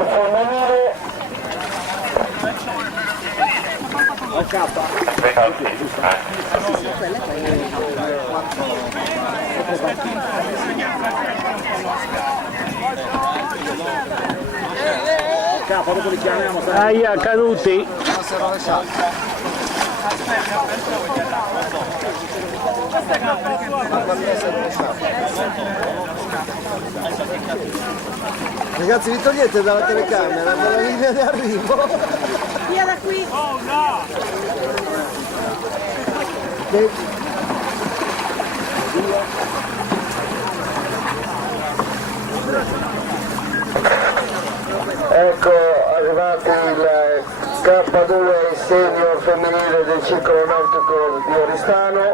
femminile. Capo, dopo li chiamiamo. Aia, caduti. Ragazzi, vi togliete dalla telecamera, dalla linea di arrivo. Via da qui! Oh no! Ecco, arrivati il K2 senior femminile del circolo nautico di Oristano.